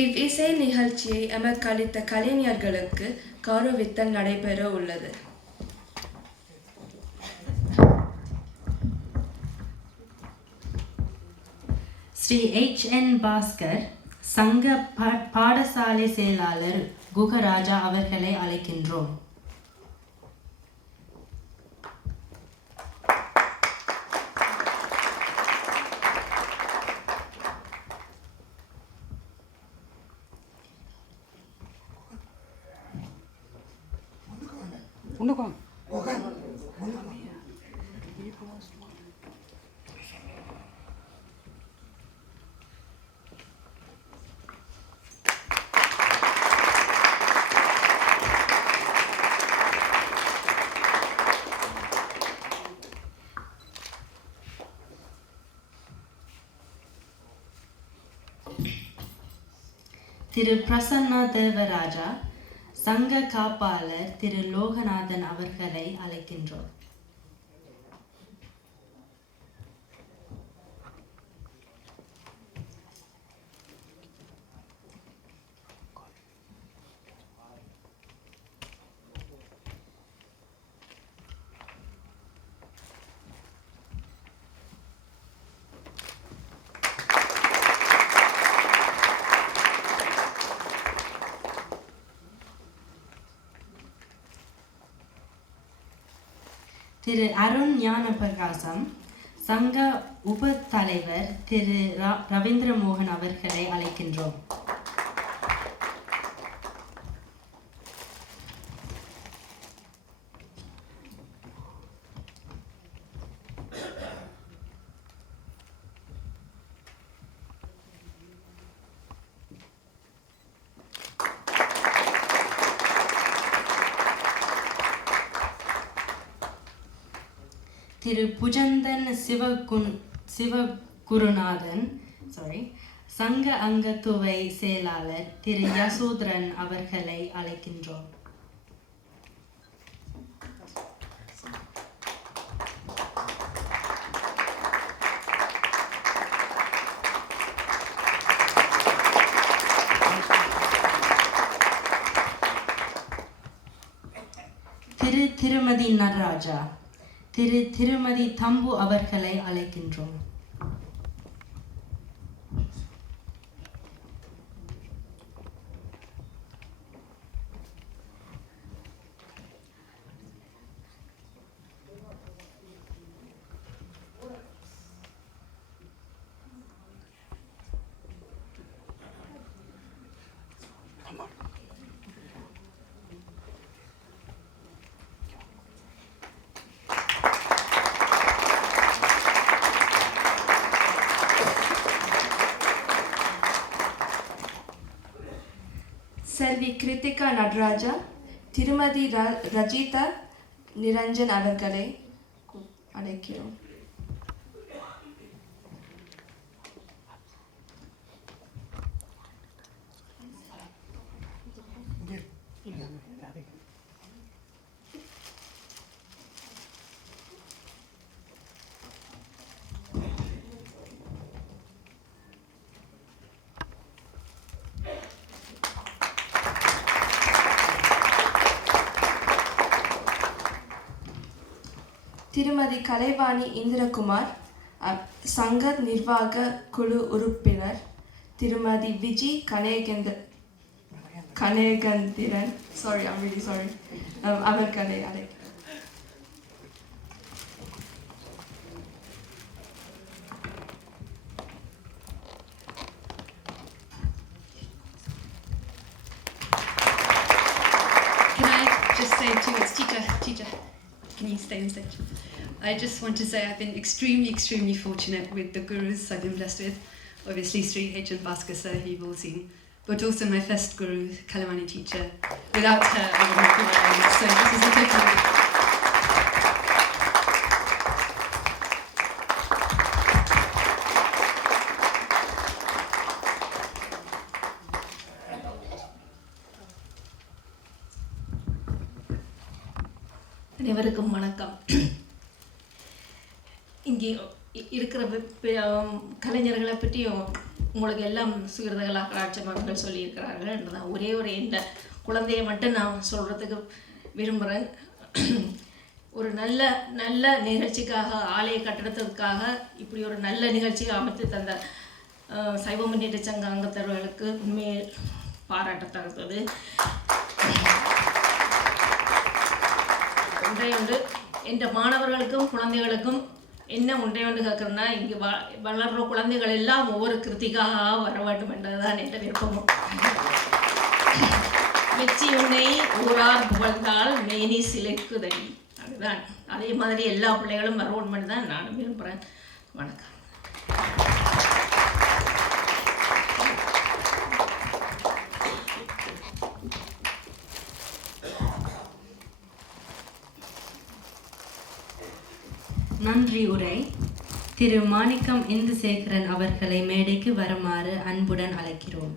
இவ்விசை நிகழ்ச்சியை எமக்களித்த கலைஞர்களுக்கு கௌரவித்தல் நடைபெற உள்ளது. ஸ்ரீ H.N. பாஸ்கர் சங்க பாடசாலை செயலாளர் குகராஜா அவர்களை அழைக்கின்றோம். திரு பிரசன்னா தேவராஜா சங்க காப்பாளர் திரு லோகநாதன் அவர்களை அழைக்கின்றோம். திரு அருண் ஞானபிரகாசம் சங்க உப தலைவர் திரு ரவீந்திர மோகன் அவர்களை அழைக்கின்றோம். திரு புஜந்தன் சிவகுருநாதன் சங்க அங்கத்துவை செயலாளர் திரு யசோதரன் அவர்களை அழைக்கின்றோம். திருமதி நடராஜா திருமதி தம்பு அவர்களை அழைக்கின்றோம். செல்வி கிருத்திகா நடராஜா திருமதி ரஜிதா நிரஞ்சன் அவர்களை அழைக்கிறோம். திருமதி கலைவாணி இந்திரகுமார் சங்க நிர்வாக குழு உறுப்பினர் திருமதி விஜி கனேகந்திரன் அவர்களை அழைக்கிறேன். Can I just say two words? Teacher, can you stay on stage? I just want to say I've been extremely fortunate with the gurus I've been blessed with. Obviously Sri H.N. Bhaskar sir, he will sing, but also my first guru, Kalamani teacher. Without her, I would not be where I am. So this is a different. அனைவருக்கும் வணக்கம். இங்கே இருக்கிற கலைஞர்களை பற்றியும் உங்களுக்கு எல்லாம் சுகிருதகலா கலாட்சம் அவர்கள் சொல்லியிருக்கிறார்கள் என்றுதான் ஒரே ஒரு இந்த குழந்தையை மட்டும் நான் சொல்கிறதுக்கு விரும்புகிறேன். ஒரு நல்ல நல்ல நிகழ்ச்சிக்காக, ஆலய கட்டடத்துக்காக இப்படி ஒரு நல்ல நிகழ்ச்சியை அமைத்து தந்த சைவ முன்னேற்ற சங்க அங்கத்தவர்களுக்கு உண்மையில் பாராட்டத்தக்கது. ஒன்றையொன்று என்ற மாணவர்களுக்கும் குழந்தைகளுக்கும் என்ன ஒன்றையொன்று கேட்குறேன்னா, இங்கே வளர்கிற குழந்தைகள் எல்லாம் ஒவ்வொரு கிருத்திக்காக வர வேண்டும் என்றதுதான் என்ற விருப்பமும். மெச்சி உன்னை ஊரார் புகழ்ந்தால் மேனி சிலைக்குதடி, அதுதான். அதே மாதிரி எல்லா பிள்ளைகளும் வரணும் பண்ணி தான் நானும் விரும்புகிறேன். வணக்கம். நன்றி உரை. திரு மாணிக்கம் இந்துசேகரன் அவர்களை மேடைக்கு வருமாறு அன்புடன் அழைக்கிறோம்.